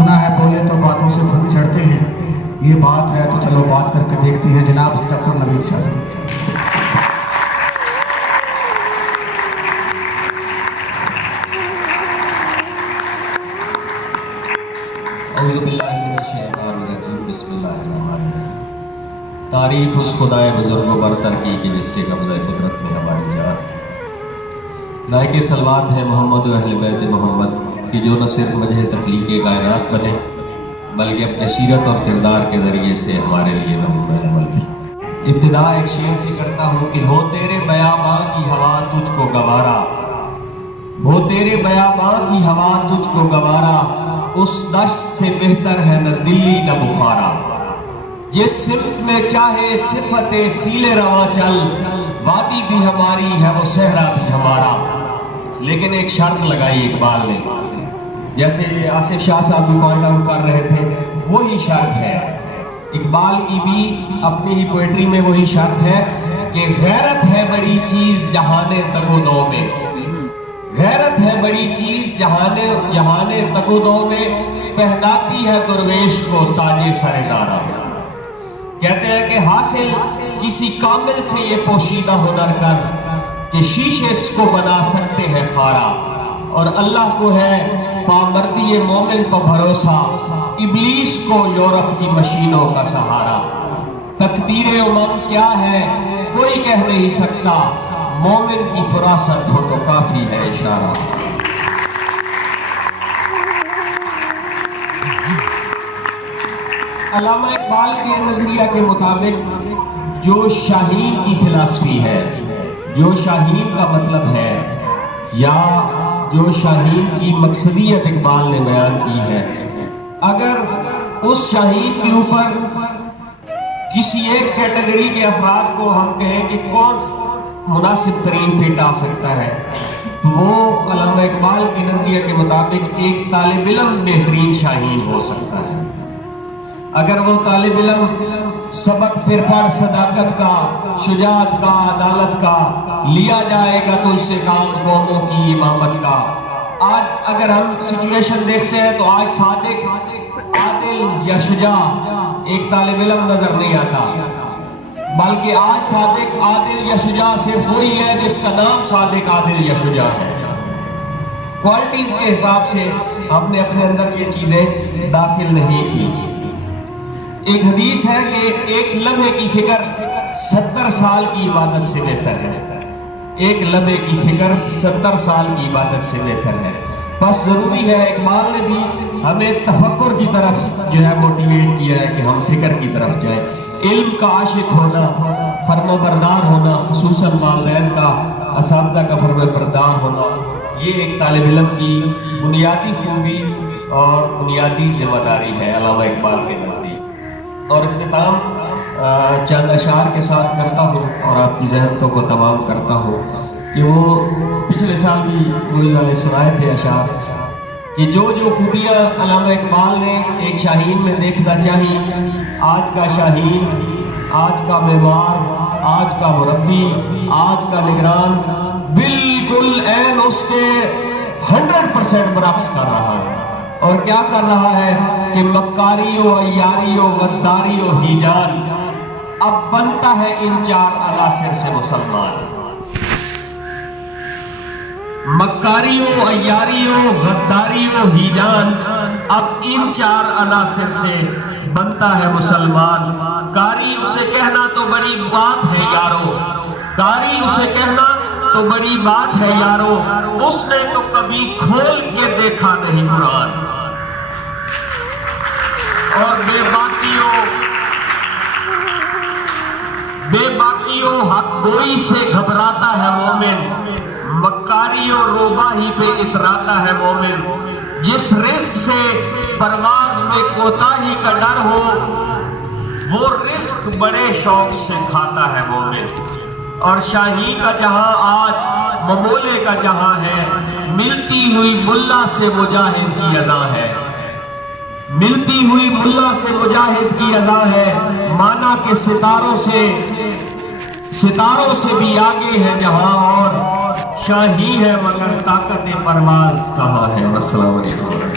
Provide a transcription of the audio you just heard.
सुना है बोले तो बातों से फूल झड़ते हैं, ये बात है तो चलो बात करके देखते हैं। जनाब डॉक्टर नवीद शाह साहब। तारीफ उस खुदाए बुजुर्गों बरतर की जिसके कब्ज़े कुदरत में हमारी जान है। लायक सलवात है मोहम्मद अहले बैत मोहम्मद की जो न सिर्फ वजह तख्लीक़ कायनात बने बल्कि अपने सीरत और किरदार के ज़रिए से हमारे लिए नमूना अमल भी। इब्तिदा एक शेर से करता हूँ कि हो तेरे बयाबां की हवा तुझको गवारा, हो तेरे बयाबां की हवा तुझको गवारा, उस दश्त से बेहतर है न दिल्ली न बुखारा। जिस सिमत में चाहे सिफते सीले रवा चल, वादी भी हमारी है वो सहरा भी हमारा। लेकिन एक शर्त लगाई इकबाल ने, जैसे आसिफ शाह साहब भी पॉइंट आउट कर रहे थे, वही शर्त है इकबाल की भी अपनी ही पोएट्री में वही शर्त है कि गैरत है बड़ी चीज जहाने तगोदो में, गैरत है बड़ी चीज जहाने तगोदो में, पहनाती है दुर्वेश को ताजे सरेदारा। कहते हैं कि हासिल किसी कामिल से ये पोशीदा हुनर कर कि शीशे को बना सकते हैं खारा। और अल्लाह को है पामर्दी मोमिन पर भरोसा, इब्लीस को यूरोप की मशीनों का सहारा। तकदीर उमम क्या है कोई कह नहीं सकता, मोमिन की फरासत हो तो काफी है इशारा। अल्लामा इकबाल के नजरिया के मुताबिक जो शाहीन की फिलासफी है, जो शाहीन का मतलब है या जो शाहीन की मकसदियत इकबाल ने बयान की है, अगर उस शाहीन के ऊपर किसी एक कैटेगरी के अफराद को हम कहें कि कौन मुनासिब तरीन फिट आ सकता है, तो वो अल्लामा इकबाल के नजरिए के मुताबिक एक तालिब इल्म बेहतरीन शाहीन हो सकता है। अगर वो तालिब इल्म सबक फिर पढ़ सदाकत का, शुजाअत का, अदालत का, लिया जाएगा तो इससे काम कौमों की इमामत का। आज अगर हम सिचुएशन देखते हैं तो आज सादिक, आदिल या शुजा एक तालिब इल्म नजर नहीं आता, बल्कि आज सादिक, आदिल या शुजा सिर्फ वही है जिसका नाम सादिक, आदिल या शुजा है। क्वालिटीज के हिसाब से हमने अपने अंदर ये चीजें दाखिल नहीं की। एक हदीस है कि एक लम्हे की फिक्र 70 साल की इबादत से बेहतर है। एक लम्हे की फिक्र 70 साल की इबादत से बेहतर है। बस जरूरी है, इकबाल ने भी हमें तफक्कुर की तरफ जो है मोटिवेट किया है कि हम फिक्र की तरफ जाएं। इल्म का आशिक होना, फर्माबरदार होना, खुसूसन वालिदैन का, असातिज़ा का फर्माबरदार होना, ये एक तालिब इल्म की बुनियादी खूबी और बुनियादी जिम्मेदारी है अल्लामा इकबाल के नज़दीक। और इख्तिताम चंद अशार के साथ करता हूँ और आपकी ज़हनतों को तमाम करता हूँ कि वो पिछले साल भी वही वाले सुनाए थे अशार कि जो जो खूबियाँ अल्लामा इकबाल ने एक शाहीन में देखना चाहिए, आज का शाहीन, आज का मेमार, आज का मुरब्बी, आज का निगरान बिल्कुल ऐन उसके 100% बरक्स कर रहा है। और क्या कर रहा है कि मक्कारियों, अय्यारियों, गद्दारियों, हीजान अब बनता है इन चार अनासिर से मुसलमान। मक्कारियों, अय्यारियों, गद्दारियों, हीजान अब इन चार अनासिर से बनता है मुसलमान। कारी उसे कहना तो बड़ी बात है यारो, कारी उसे कहना तो बड़ी बात है यारो, उसने तो कभी खोल के देखा नहीं कुरान। और बेबाकियों हक गोई से घबराता है मोमिन, मक्कारियों रोबाही पे इतराता है मोमिन। जिस रिस्क से परवाज में कोताही का डर हो, वो रिस्क बड़े शौक से खाता है मोमिन। और शाही का जहां आज ममोले का जहां है, मिलती हुई मुल्ला से मुजाहिद की अज़ा है, मिलती हुई मुल्ला से मुजाहिद की अज़ा है। माना के सितारों से भी आगे है जहां, और शाही है मगर ताकत परवाज कहाँ है। अस्सलाम वालेकुम।